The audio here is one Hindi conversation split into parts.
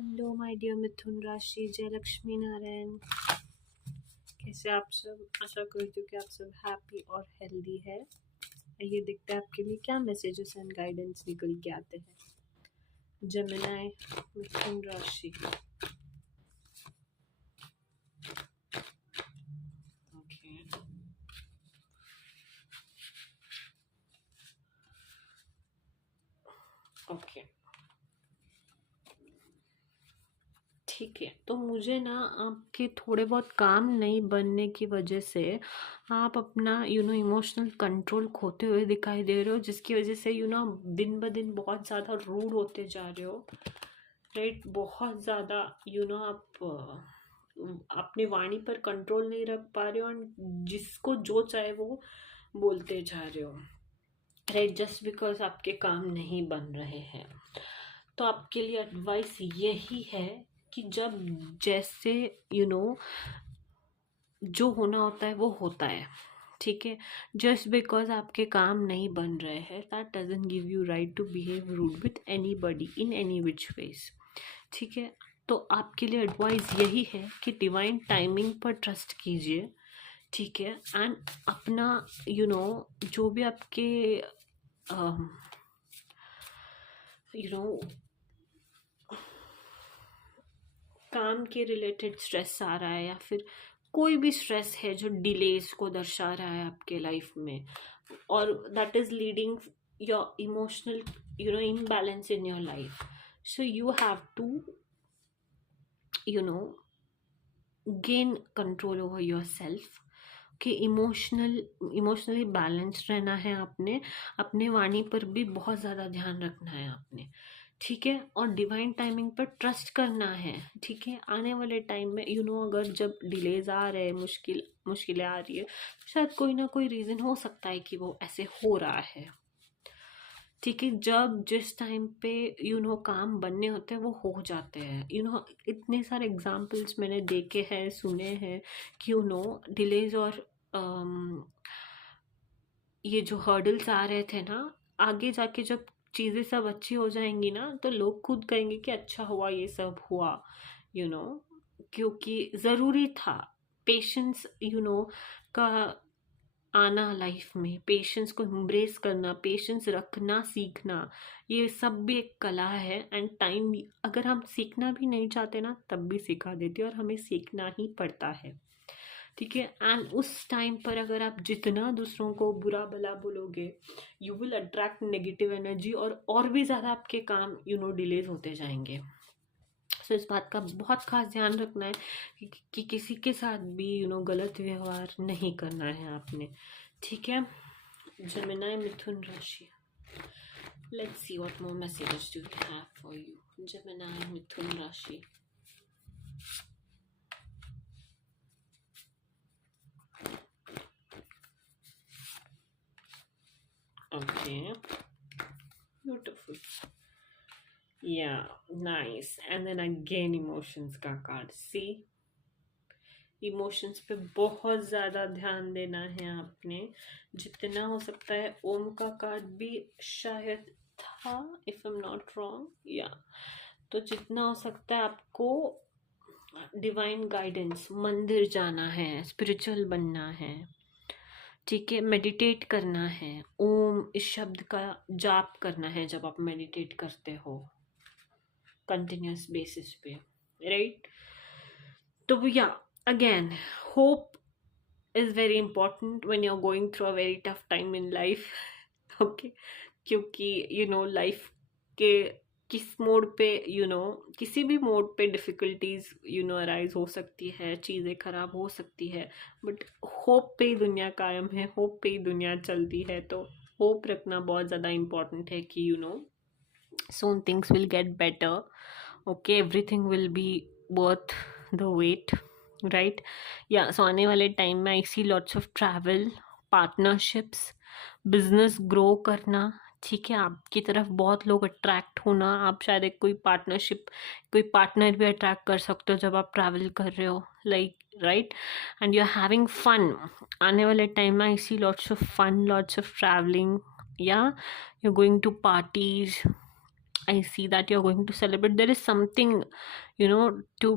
हेलो माय डियर मिथुन राशि, जय लक्ष्मी नारायण। कैसे आप सब? आशा करती हूँ कि आप सब हैप्पी और हेल्दी है। ये देखते हैं आपके लिए क्या मैसेजेस एंड गाइडेंस निकल के आते हैं। जेमिनी मिथुन राशि। ओके ओके ठीक है। तो मुझे ना आपके थोड़े बहुत काम नहीं बनने की वजह से आप अपना इमोशनल कंट्रोल खोते हुए दिखाई दे रहे हो, जिसकी वजह से दिन ब दिन बहुत ज़्यादा रूड होते जा रहे हो। राइट, बहुत ज़्यादा आप अपनी वाणी पर कंट्रोल नहीं रख पा रहे हो और जिसको जो चाहे वो बोलते जा रहे हो। राइट, जस्ट बिकॉज आपके काम नहीं बन रहे हैं। तो आपके लिए एडवाइस यही है कि जब जैसे जो होना होता है वो होता है, ठीक है। जस्ट बिकॉज आपके काम नहीं बन रहे हैं, that doesn't give you right to behave rude with anybody in any which ways, ठीक है। तो आपके लिए एडवाइस यही है कि डिवाइन टाइमिंग पर ट्रस्ट कीजिए, ठीक है। एंड अपना जो भी आपके काम के रिलेटेड स्ट्रेस आ रहा है या फिर कोई भी स्ट्रेस है जो डिलेज को दर्शा रहा है आपके लाइफ में, और that is leading your emotional imbalance in your life. So you have to gain control over yourself कि इमोशनली बैलेंस्ड रहना है आपने। अपने वाणी पर भी बहुत ज़्यादा ध्यान रखना है आपने, ठीक है। और डिवाइन टाइमिंग पर ट्रस्ट करना है, ठीक है। आने वाले टाइम में अगर जब डिलेज आ रहे हैं, मुश्किलें आ रही है, तो शायद कोई ना कोई रीज़न हो सकता है कि वो ऐसे हो रहा है, ठीक है। जब जिस टाइम पे काम बनने होते हैं वो हो जाते हैं। इतने सारे एग्जाम्पल्स मैंने देखे हैं, सुने हैं कि डिलेज और ये जो हर्डल्स आ रहे थे ना, आगे जाके जब चीज़ें सब अच्छी हो जाएंगी ना, तो लोग खुद कहेंगे कि अच्छा हुआ ये सब हुआ, यू नो क्योंकि ज़रूरी था। पेशेंस का आना लाइफ में, पेशेंस को एम्ब्रेस करना, पेशेंस रखना सीखना, ये सब भी एक कला है। एंड टाइम अगर हम सीखना भी नहीं चाहते ना, तब भी सिखा देती है और हमें सीखना ही पड़ता है, ठीक है। एंड उस टाइम पर अगर आप जितना दूसरों को बुरा भला बोलोगे, you will attract negative energy और भी ज़्यादा आपके काम डिलेज होते जाएंगे। सो इस बात का बहुत खास ध्यान रखना है कि किसी के साथ भी गलत व्यवहार नहीं करना है आपने, ठीक है। जेमिनी मिथुन राशि, let's see what more messages do we have for you. Gemini मिथुन राशि, okay, beautiful, yeah, nice. And then again emotions का कार्ड, see, इमोशंस पे बहुत ज़्यादा ध्यान देना है आपने, जितना हो सकता है। ओम का कार्ड भी शायद था, if I am not wrong, या तो जितना हो सकता है आपको डिवाइन गाइडेंस, मंदिर जाना है, स्पिरिचुअल बनना है, ठीक है। मेडिटेट करना है, ओम इस शब्द का जाप करना है जब आप मेडिटेट करते हो कंटिन्यूस बेसिस पे, राइट। तो या again, hope is very important when you're going through a very tough time in life. Okay, क्योंकि लाइफ के किस मोड पे किसी भी मोड पे डिफ़िकल्टीज अराइज हो सकती है, चीज़ें ख़राब हो सकती है, बट होप पे ही दुनिया कायम है, होप पे ही दुनिया चलती है। तो होप रखना बहुत ज़्यादा इम्पॉर्टेंट है कि soon things will get better. Okay, everything will be worth the wait, right, या सो आने वाले टाइम में I see lots of travel, partnerships, business grow करना, ठीक है। आपकी तरफ बहुत लोग अट्रैक्ट होना, आप शायद एक कोई पार्टनर भी अट्रैक्ट कर सकते हो जब आप ट्रैवल कर रहे हो, like, right. And you are having fun. आने वाले टाइम में I see lots of fun, lots of travelling, या you going to parties, I see that you're going to celebrate. There is something, to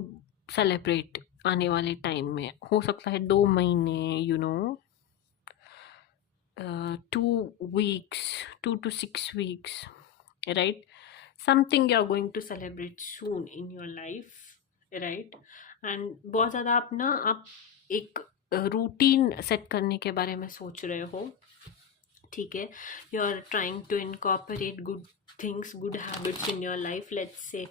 celebrate आने वाले टाइम में. हो सकता है 2 महीने, 2 weeks, 2 to 6 weeks, right? Something you're going to celebrate soon in your life, right? And बहुत ज़्यादा आप एक रूटीन सेट करने के बारे में सोच रहे हो, ठीक है. You are trying to incorporate good things, good habits in your life. Let's say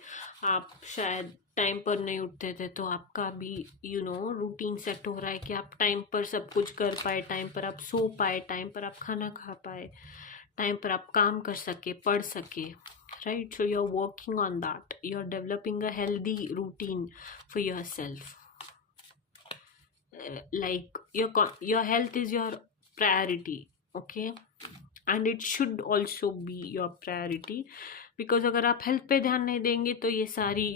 आप शायद टाइम पर नहीं उठते थे, तो आपका भी रूटीन सेट हो रहा है कि आप टाइम पर सब कुछ कर पाए, टाइम पर आप सो पाए, टाइम पर आप खाना खा पाए, टाइम पर आप काम कर सके, पढ़ सके, right? So you are working on that. You are developing a healthy routine for yourself. Like your health is your priority, okay? And it should also be your priority, because अगर आप हेल्थ पे ध्यान नहीं देंगे तो ये सारी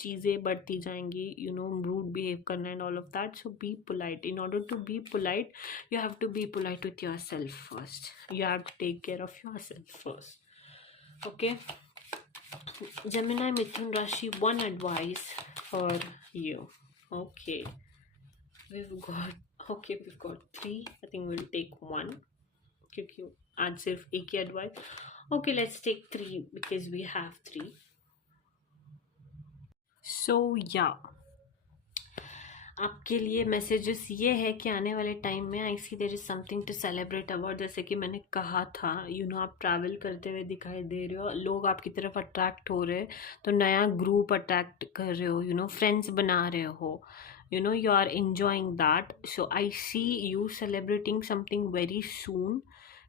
चीज़ें बढ़ती जाएंगी, रूड बिहेव करना and all of that. So be polite. In order to be polite, you have to be polite with yourself first. You have to take care of yourself first, okay? Gemini, Mithun Rashi, one advice for you. Okay, we've got 3. I think we'll take 1, क्योंकि आज सिर्फ एक ही advice. Okay, let's take 3 because we have 3. So yeah, आपके लिए मैसेजेस ये है कि आने वाले टाइम में I see there is something to celebrate about. जैसे कि मैंने कहा था, आप ट्रैवल करते हुए दिखाई दे रहे हो, लोग आपकी तरफ अट्रैक्ट हो रहे हैं, तो नया ग्रुप अट्रैक्ट कर रहे हो, फ्रेंड्स बना रहे हो, you are enjoying that. So I see you celebrating something very soon,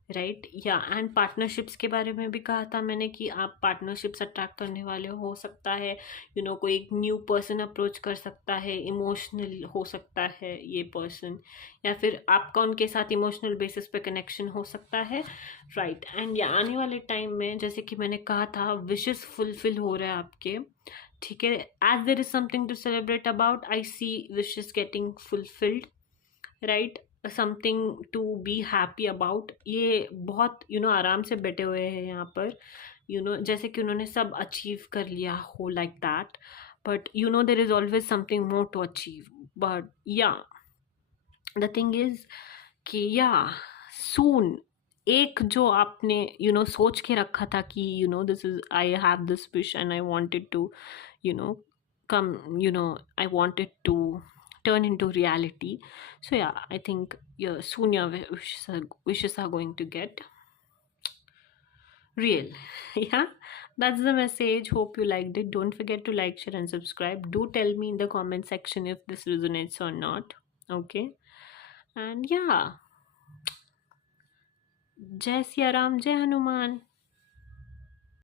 right? या एंड पार्टनरशिप्स के बारे में भी कहा था मैंने कि आप पार्टनरशिप्स अट्रैक्ट करने वाले हो सकता है, कोई एक न्यू पर्सन अप्रोच कर सकता है, इमोशनल हो सकता है ये पर्सन, या फिर आपका उनके साथ इमोशनल बेसिस पे कनेक्शन हो सकता है, राइट? एंड या आने वाले टाइम में जैसे कि मैंने कहा था, विशेस फुलफिल हो रहे हैं आपके, ठीक है? As there is something to celebrate about, I see wishes getting fulfilled, right? Something to be happy about. ये बहुत आराम से बैठे हुए हैं यहाँ पर, जैसे कि उन्होंने सब अचीव कर लिया हो, like that. But there is always something more to achieve. But yeah the thing is कि सून एक जो आपने सोच के रखा था कि this is, I have this wish and I wanted to come, I wanted to turn into reality. So yeah, I think soon your wishes are going to get real. Yeah, that's the message. Hope you liked it. Don't forget to like, share and subscribe. Do tell me in the comment section if this resonates or not, okay? And yeah, Jai Siya Ram, Jai Hanuman.